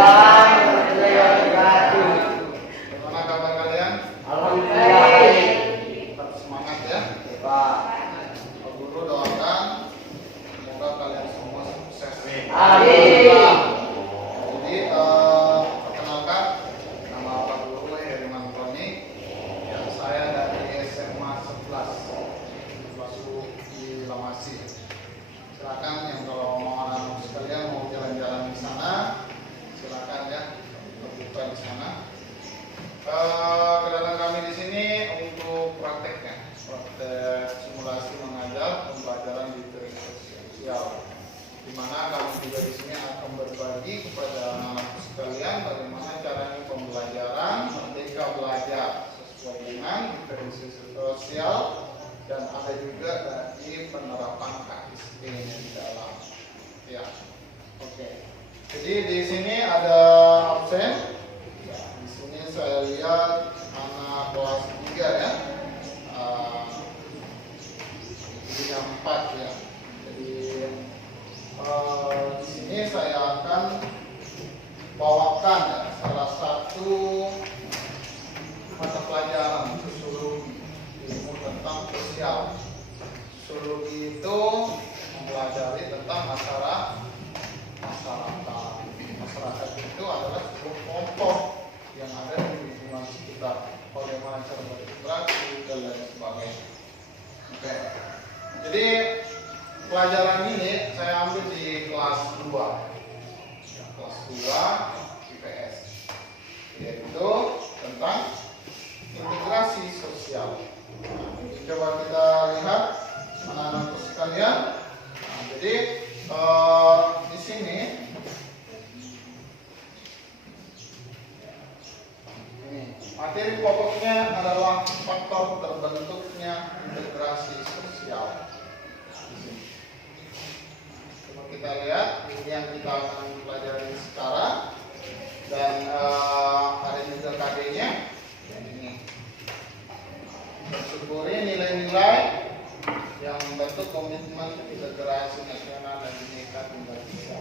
Bagaimana kabar kalian? Alhamdulillah. Tetap semangat ya. Pak. Pak Guru doakan semoga kalian semua sukses. Amin. Jadi perkenalkan, nama Pak Guru Herman Tony. Ya, saya dari SMA 11 di Lamasi. Silakan yang kalau mau anak sekalian mau jalan-jalan di sana, silakan ya, terbuka di sana. Kedatangan kami di sini untuk prakteknya, praktek simulasi mengajar pembelajaran di teknik sosial, di mana kami juga di sini akan berbagi kepada anak-anak sekalian bagaimana caranya pembelajaran merdeka belajar sesuai dengan teknik sosial, dan ada juga dari penerapan KISP di dalam. Ya, oke. Jadi di sini ada absen. Ya, di sini saya lihat anak kelas 3 ya. Jadi yang 4 ya. Jadi di sini saya akan bawakan ya, salah satu mata pelajaran sosiologi, ilmu tentang sosial. Sosiologi itu mempelajari tentang masyarakat. Masyarakat itu adalah sebuah kelompok yang ada di lingkungan sekitar, bagaimana cara berinteraksi dan lain sebagainya. Oke. Jadi pelajaran ini saya ambil di kelas 2. Ya, kelas 2 IPS. Yaitu tentang integrasi sosial. Nah, coba kita lihat anak-anak sekalian. Nah, jadi di sini materi pokoknya adalah faktor terbentuknya integrasi sosial. Coba kita lihat ini yang kita akan pelajari sekarang, dan ada juga KD-nya. Ini bersyukuri nilai-nilai yang membentuk komitmen integrasi nasional dan bineka tunggal ika.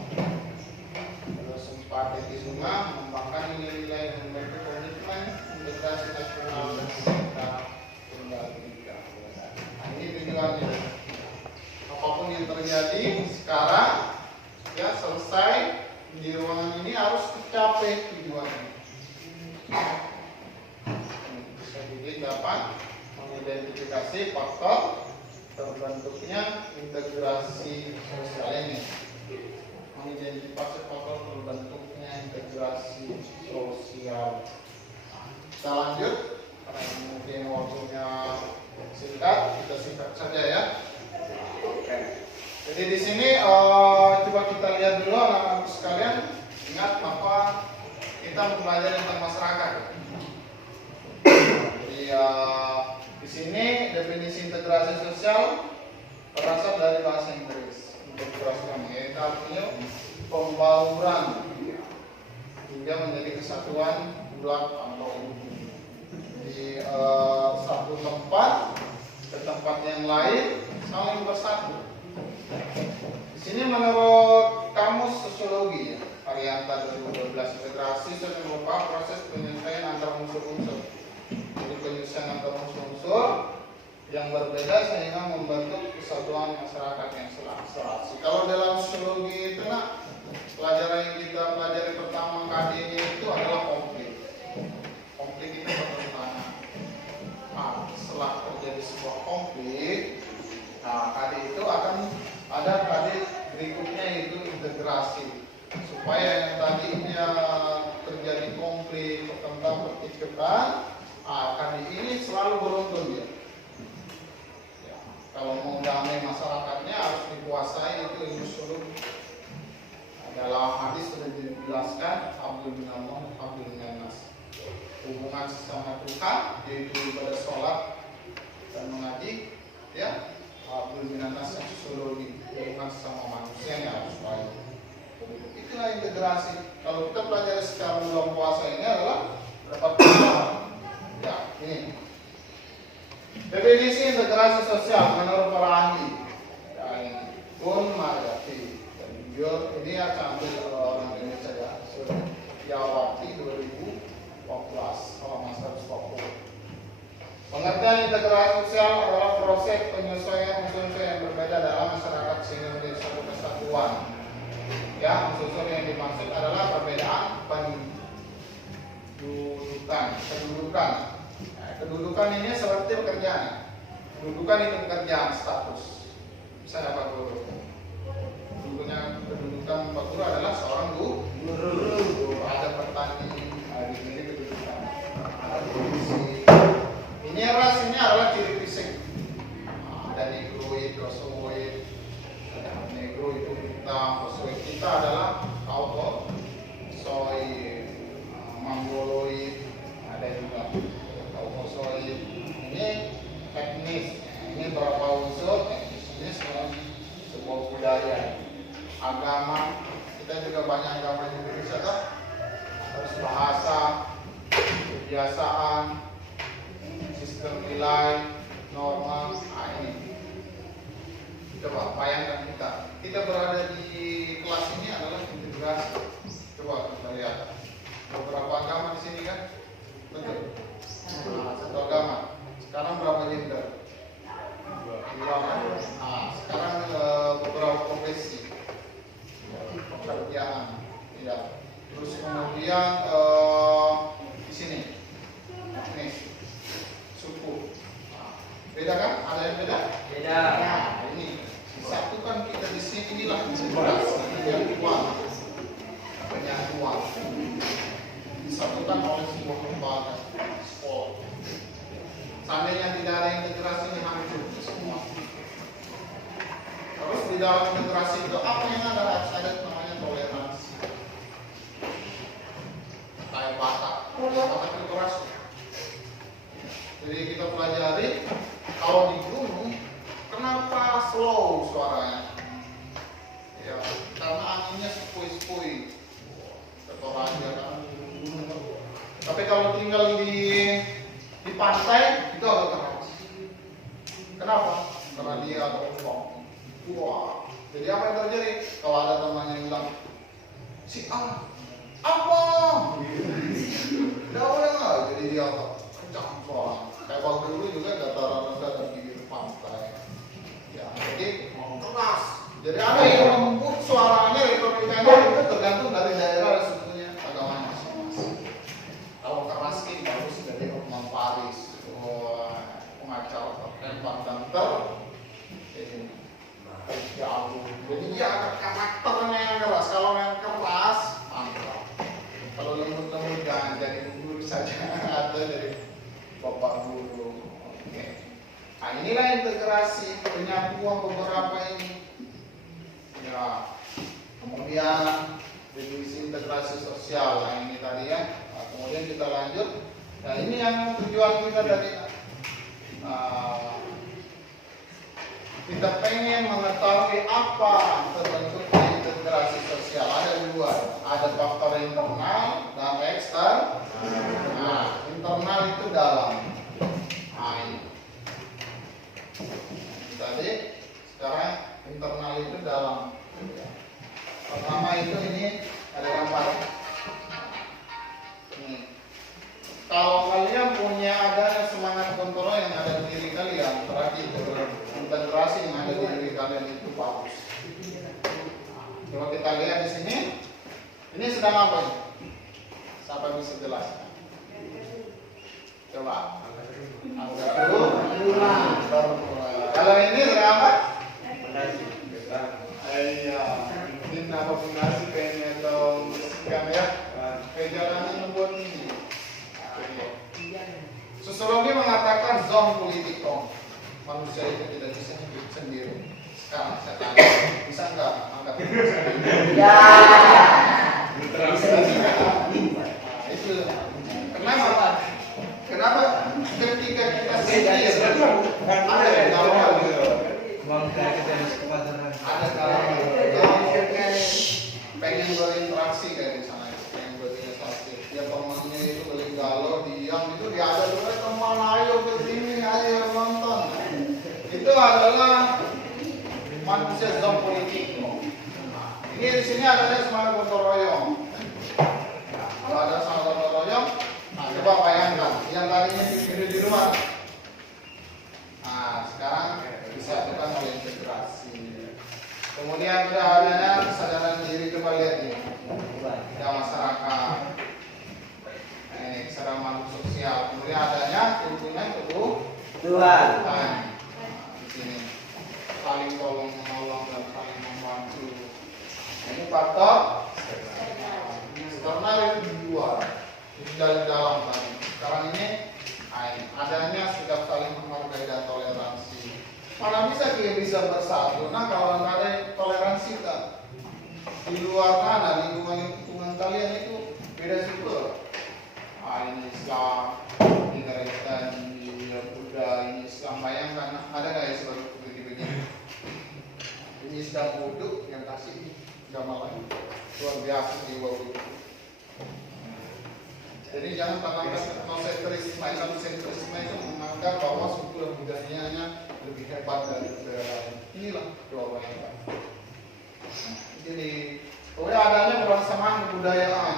Terus 4 Etisuma mengembangkan nilai-nilai yang membentuk komitmen integrasi nasional dan bineka tunggal ika. Nah, ini tujuannya. Apapun yang terjadi sekarang, ya selesai di ruangan ini harus tercapai tujuannya. Jadi dapat mengidentifikasi faktor terbentuknya integrasi sosial ini. Mengidentifikasi faktor terbentuknya integrasi sosial. Kita lanjut, karena mungkin waktunya singkat, kita singkat saja ya. Oke. Jadi di sini coba kita lihat dulu anak-anak sekalian, ingat apa kita mempelajari tentang masyarakat. Jadi di sini definisi integrasi sosial berasal dari bahasa Inggris. Integrasi itu artinya pembauran hingga menjadi kesatuan bulat atau utuh. Di satu tempat ke tempat yang lain saling bersatu. Di sini menurut Kamus Sosiologi ya, Arianta 2012, integrasi sosial merupakan proses penyelesaian antar unsur-unsur. Jadi penyelesaian antar unsur-unsur yang berbeda sehingga membentuk kesatuan masyarakat yang serasi. Kalau dalam sosiologi itu pelajaran yang kita pelajari pertama KD-nya itu adalah konflik. Konflik itu pertentangan. Nah, setelah terjadi sebuah konflik, KD itu akan ada KD berikutnya, yaitu integrasi. Supaya yang tadinya terjadi konflik, pertentangan, pertikaian, KD ini selalu beruntun ya. Kalau mau damai masyarakatnya harus dikuasai itu ilmu sosiologi. Dalam hadis sudah dijelaskan Abdul minallah, Abdul minanas. Hubungan sesama Tuhan yaitu ibadah sholat dan mengaji, ya. Abdul minanas yang sosiologi, hubungan sesama manusia yang harus baik. Itulah integrasi. Kalau kita pelajari secara bulan puasa ini adalah dapat pengetahuan. Ya, ini. Definisi integrasi sosial menurut para ahli. Ya, ini Gun Margati. Dan ini akan ambil orang Indonesia ya. integrasi sosial adalah proses penyesuaian unsur-unsur yang berbeda dalam masyarakat sehingga menjadi satu kesatuan. Ya, unsur-unsur yang dimaksud adalah perbedaan kedudukan. Nah, kedudukan ini seperti pekerjaan. Kedudukan itu pekerjaan, status. Misalnya Pak Guru. Kedudukan Pak Guru adalah seorang guru. Ada petani, ada ini kedudukan. Ada polisi. Ini ras ini adalah ciri fisik. Ada negroid, kosovoid. Negro itu hitam, kosovoid kita adalah kauko, soy, mongoloid, ada juga kauko soy. Ini etnis, ini berapa unsur? Etnis ini sebuah budaya. Agama, kita juga banyak agama di Indonesia kan? Terus bahasa, kebiasaan, sistem nilai, norma, ini. Coba bayangkan kita berada di kelas ini adalah integrasi. Coba kita lihat beberapa agama di sini kan, betul. Satu agama. Sekarang berapa gender? Dua kan? Nah, sekarang beberapa profesi, pekerjaan, ya. Terus kemudian di sini, nih, suku. Beda kan? Ada yang beda? Beda. Nah, ini disatukan kita di sini inilah penyatuan. Disatukan oleh sebuah lembaga sekolah. Seandainya tidak ada integrasi ini hancur semua. Terus di dalam integrasi itu apa yang ada namanya toleransi. Kayak Batak integrasi. Jadi kita pelajari kalau di gunung kenapa slow suaranya? Ya, karena anginnya sepoi-sepoi. Tertoraja kan. Tapi kalau tinggal di pantai itu agak keras. Kenapa? Karena dia ada ombak. Wah. Jadi apa yang terjadi? Kalau ada temannya yang bilang, si A, apa? Tidak boleh nggak? Jadi dia kencang suara. Kayak waktu dulu juga dataran rendah dan pinggir pantai. Ya, jadi keras. Jadi ada yang lembut suaranya itu tergantung dari daerah dan sebetulnya agama masing-masing. Kalau keras ini bagus dari Hotman Paris, pengacara tertempat dan jadi dia ada karakternya yang keras. Kalau yang keras, mantap. Kalau lembut-lembut jangan jadi guru saja atau jadi bapak guru. Oke. Nah, inilah integrasi penyatuan beberapa ini. Ya. Kemudian definisi integrasi sosial. Nah, ini tadi ya. Nah, kemudian kita lanjut. Nah, ini yang tujuan kita dari kita pengen mengetahui apa terbentuknya integrasi sosial. Ada dua, ada faktor internal dan eksternal. Nah, internal itu dalam. Tadi, sekarang internal itu dalam. Pertama itu ini ada gambar. Ini. Kalau kalian punya adanya semangat kontrol yang ada di diri kalian, berarti integrasi yang ada di diri kalian itu bagus. Coba kita lihat di sini. Ini sedang apa ini? Siapa bisa jelaskan? Coba. Angka kalau ini sedang apa? Iya. Ini apa fondasi pengen atau kan ya? Perjalanan membuat ini. Sosiologi mengatakan zone politik manusia itu tidak bisa hidup sendiri. Sekarang saya tanya, bisa nggak angkat sendiri? Ya. Itu kenapa? Kenapa ketika kita sendiri ada dalam ada dalam pengen berinteraksi kayak di sana, pengen berinteraksi. Ya temannya itu beli galau, diam itu dia ada dulu teman ayo ke sini, ayo nonton. Itu adalah manusia zona politik. Ini di sini adanya semangat gotong royong. Kalau ada semangat gotong royong, nah coba bayangkan yang tadinya di luar, Tuhan. Nah, di sini saling tolong menolong dan saling membantu. Ini faktor karena itu di luar, itu dari dalam tadi. Sekarang ini adanya sikap saling menghargai dan toleransi. Mana bisa kita bisa bersatu? Nah, kalau nggak ada toleransi tak di luar sana lingkungan kalian itu beda suku. Ini Islam, ini Kristen, ini Buddha, ini Islam. Bayangkan ada nggak ya seperti begini? Ini Islam Buddha yang kasih agama lain luar biasa jiwa Buddha. Jadi jangan tanamkan konsep sentrisme itu menganggap bahwa suku dan budayanya lebih hebat dari budaya lain. Inilah jawabannya. Jadi, pokoknya adanya persamaan kebudayaan.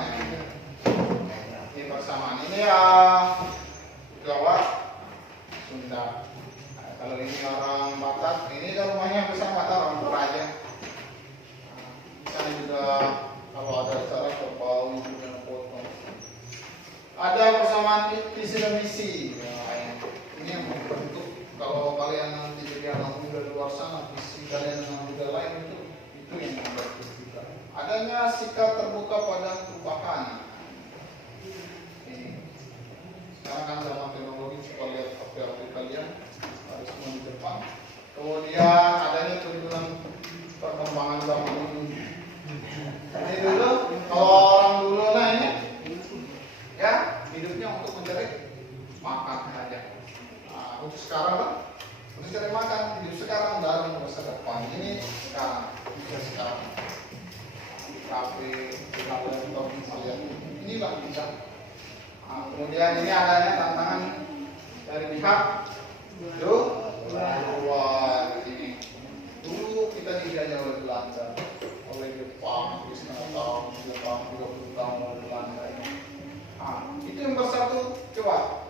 Ini persamaan. Ini ya Jawa, Sunda. Nah, kalau ini orang Batak, ini kan rumahnya besar Batak orang Toraja. Di sana juga kalau ada acara kerbau juga potong. Ada persamaan visi dan misi. Ini yang membentuk kalau kalian nanti jadi anak muda di luar sana, visi kalian anak muda lain itu yang membentuk kita. Adanya sikap terbuka pada perubahan. Ini. Sekarang kan zaman teknologi, coba lihat HP kalian harus semua di depan. Kemudian adanya turunan perkembangan zaman ini. Ini dulu, kalau orang dulu nah ini ya hidupnya untuk mencari makan aja. Nah, untuk sekarang kan untuk cari makan hidup sekarang dari masa depan ini sekarang tapi kita laptop melihat inilah bisa. Nah, kemudian ini adanya tantangan dari pihak luar ini. Dulu kita dijajah oleh Belanda, oleh Jepang, 30 tahun, 20 tahun oleh Belanda ini. Nah, itu yang bersatu. Coba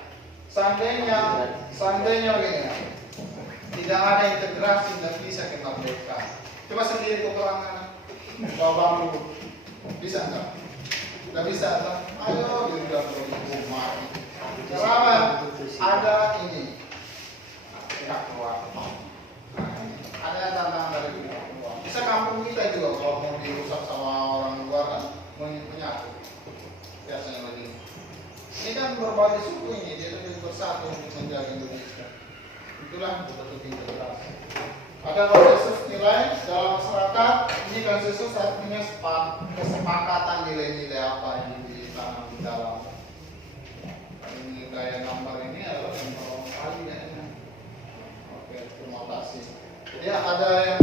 seandainya begini, tidak ada integrasi dan bisa kita mereka. Coba sendiri peperangan bawa bambu bisa enggak? Tidak bisa enggak? Ayo di dalam rumah. Kenapa? Ada ini pihak luar. Ada tantangan dari pihak luar. Bisa kampung kita juga kalau mau dirusak sama orang luar kan menyatu. Biasanya begini. Ini kan berbagai suku ini, dia lebih bersatu untuk menjaga Indonesia. Itulah bentuk integrasi. Ada konsensus nilai dalam masyarakat. Ini konsensus artinya kesepakatan nilai-nilai apa yang ditanam di dalam. Ini gaya gambar ini adalah gambar kali ya. Oke, terima kasih. Jadi ada yang